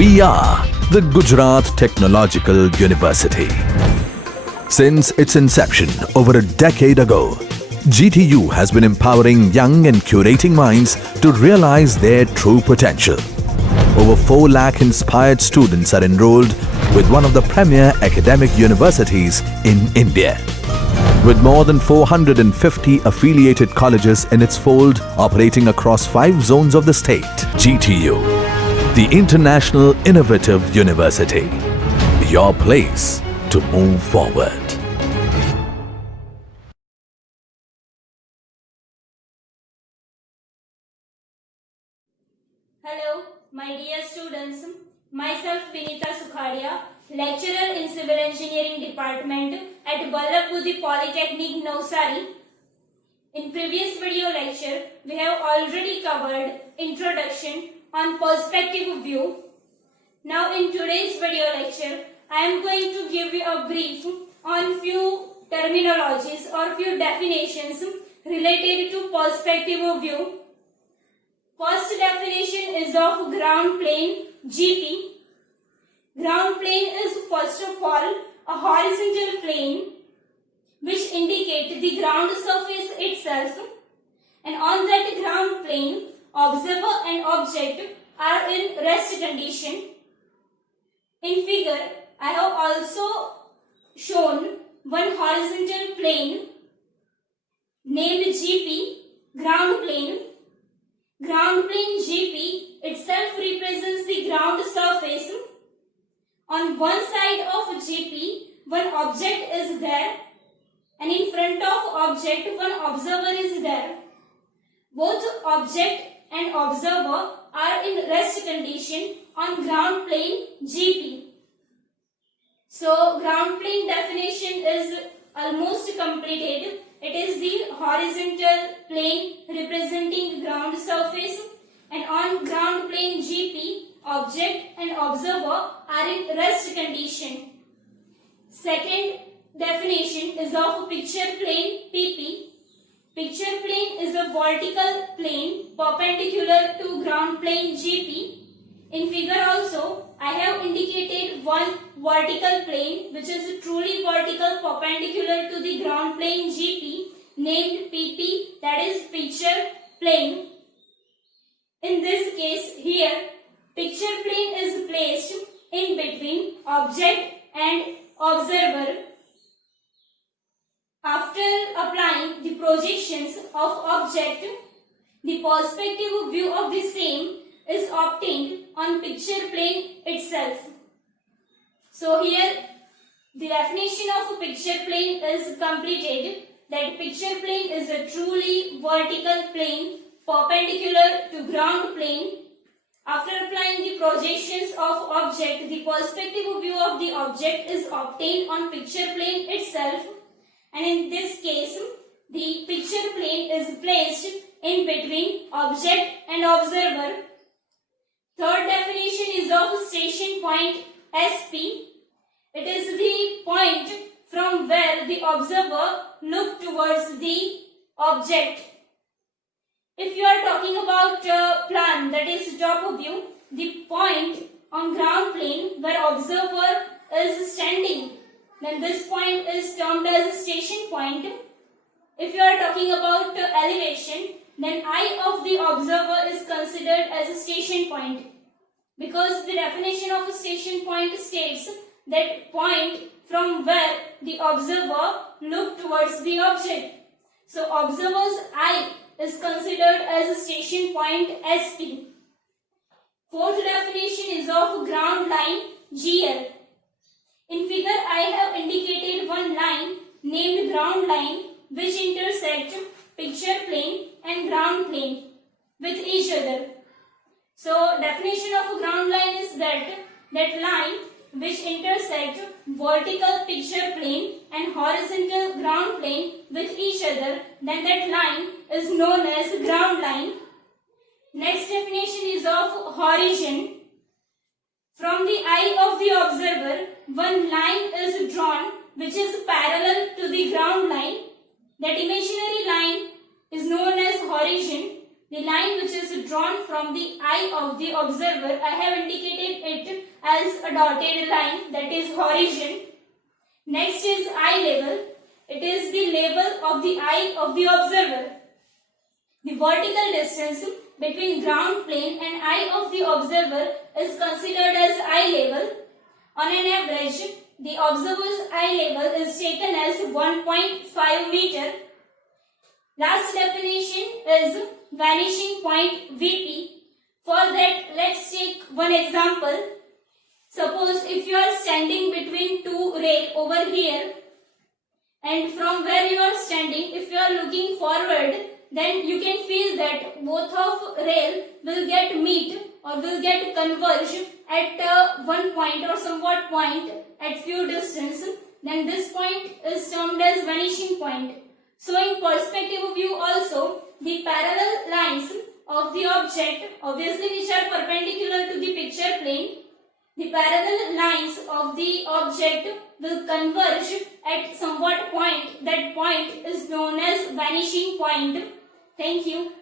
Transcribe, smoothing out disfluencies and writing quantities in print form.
We are the Gujarat Technological University. Since its inception over a decade ago, GTU has been empowering young and curating minds to realize their true potential. Over 4 lakh inspired students are enrolled with one of the premier academic universities in India. With more than 450 affiliated colleges in its fold operating across 5 zones of the state, GTU, the International Innovative University, your place to move forward. Hello, my dear students. Myself Vinita Sukhadia, lecturer in Civil Engineering Department at Vallabh Budhi Polytechnic, Navsari. In previous video lecture, we have already covered introduction on perspective view. Now in today's video lecture, I am going to give you a brief on few terminologies or few definitions related to perspective view. First definition is of ground plane, GP. Ground plane is first of all a horizontal plane which indicates the ground surface itself, and on that ground plane observer and object are in rest condition. In figure I have also shown one horizontal plane named GP, ground plane. Ground plane GP itself represents the ground surface. On one side of GP, one object is there, and in front of object, one observer is there. Both object and observer are in rest condition on ground plane GP. So, ground plane definition is almost completed. It is the horizontal plane representing ground surface, and on ground plane GP, object and observer are in rest condition. Second definition is of picture plane PP. Picture plane is a vertical plane perpendicular to ground plane GP. In figure also, I have indicated one vertical plane which is truly vertical perpendicular to the ground plane GP named PP, that is picture plane. In this case here, picture plane is placed in between object and observer. After applying the projections of object, the perspective view of the same is obtained on picture plane itself. So here the definition of a picture plane is completed, that picture plane is a truly vertical plane perpendicular to ground plane. After applying the projections of object, the perspective view of the object is obtained on picture plane itself, and in this case the picture plane is placed in between object and observer. Third definition is of station point SP. It is the point from where the observer looks towards the object. If you are talking about plan, that is top view, the point on ground plane where observer is standing, then this point is termed as a station point. If you are talking about elevation, then eye of the observer is considered as a station point, because the definition of a station point states that point from where the observer looks towards the object. So observer's eye is considered as a station point SP. Fourth definition is of ground line GL. In figure I have indicated one line named ground line which intersects picture plane and ground plane with each other. So definition of a ground line is that line which intersects vertical picture plane and horizontal ground plane with each other, then that line is known as ground line. Next definition is of horizon. From the eye of the observer, one line is drawn which is parallel to the ground line. That imaginary line is known as horizon. The line which is drawn from the eye of the observer, I have indicated it as a dotted line, that is horizon. Next is eye level. It is the level of the eye of the observer. The vertical distance between ground plane and eye of the observer is considered as eye level. On an average, the observer's eye level is taken as 1.5 meter. Last definition is vanishing point VP. For that, let's take one example. Suppose if you are standing between two rails over here, and from where you are standing, if you are looking forward, then you can feel that both of rail will get meet or will get converge at one point or somewhat point at few distance. Then this point is termed as vanishing point. So in perspective view also, the parallel lines of the object, obviously which are perpendicular to the picture plane, the parallel lines of the object will converge at somewhat point. That point is known as vanishing point. Thank you.